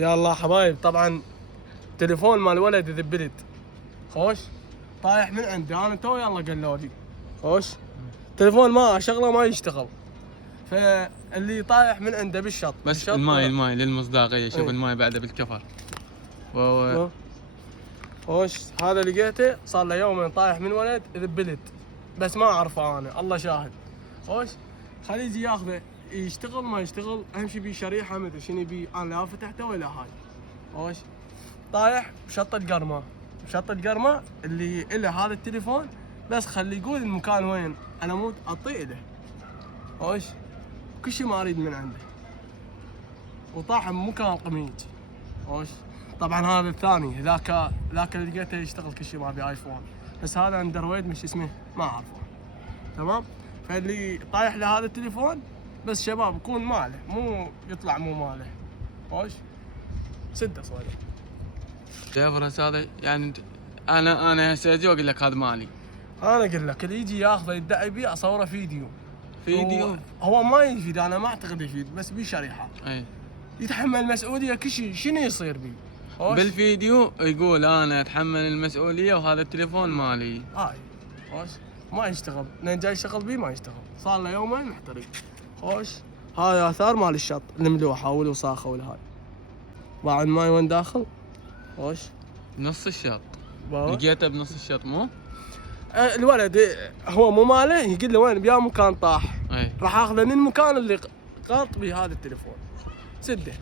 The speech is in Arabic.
يلا حبايب، طبعا تليفون مال ولد ذبلت خوش، طايح من عندي انا تو، يلا قالوا لي خوش تليفون ما شغله ما يشتغل، فاللي طايح من عنده بالشط بس الماي للمصداقية. شوف ايه. الماي بعده بالكفر. خوش هذا لقيته صار له يومين طايح من ولد ذبلت، بس ما اعرفه انا، الله شاهد. خوش خليه يجي ياخذه يشتغل ما يشتغل، اهم شيء بيه شريحه مدري شنو بيه، انا لا فتحته ولا هاي. خوش طايح بشطة قرمه، بشطة قرمه اللي له هذا التليفون، بس خليه يقول المكان وين، انا موت اطيء له. خوش كل شيء ما اريد من عنده، وطاح بمكان قميج. خوش طبعا هذا الثاني، ذاك اللي لقيته يشتغل كل شيء، ما ابي ايفون، بس هذا اندرويد مش اسمه ما اعرفه. تمام، فاللي طايح له هذا التليفون بس شباب يكون ماله، مو يطلع مو ماله. خوش سده صوره تعرف هذا يعني انا هسه اجي واقول لك هذا مالي. انا اقول لك اللي يجي ياخذه يدعي بيه اصوره فيديو. هو ما يفيد، انا ما اعتقد يفيد، بس بيه شريحه. اي يتحمل مسؤوليه كل شيء، شنو يصير بيه؟ بالفيديو يقول انا اتحمل المسؤوليه وهذا التليفون مالي. هاي خوش ما يشتغل، لان جاي يشتغل بيه ما يشتغل، صار له يومين محترق. خوش هاي اثار مال الشط الملوحه والوساخه والهاي، بعد ماي وين داخل. خوش بنص الشط لقيته بنص الشط مو؟ الولد هو مو ماله، يقول له وين بيا مكان طاح. اي راح اخذه من المكان اللي قاط به هذا التليفون، سده